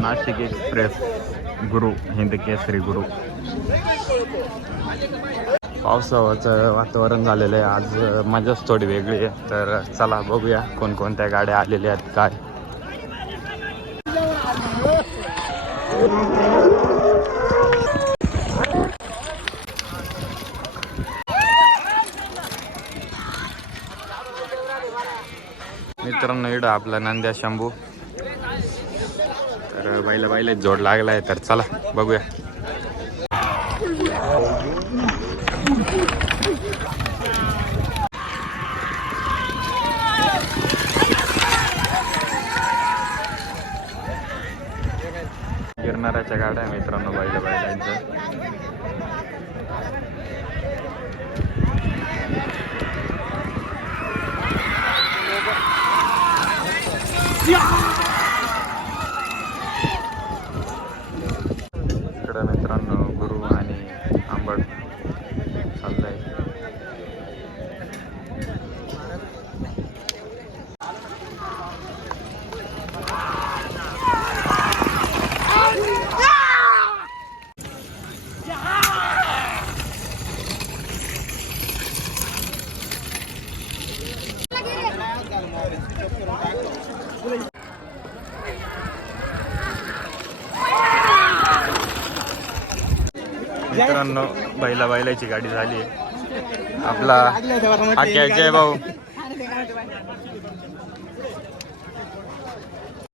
Nashik express गुरु हिंद केसरी गुरु. पावसाचं वातावरण झालेलं आहे. आज मजाच थोडी वेगळी आहे. तर चला बघूया कोणकोणत्या गाड्या आलेल्या आहेत काय. मित्रांनो इकडं आपला नंद्या शंभू. तर बाईला बाईला जोड लागलाय तर चला बघूया. गिरणाऱ्याच्या गाड्या मित्रांनो बैला बैलांच्या मित्रांनो बैला बैलाची गाडी झाली आपला आख्या जय भाऊ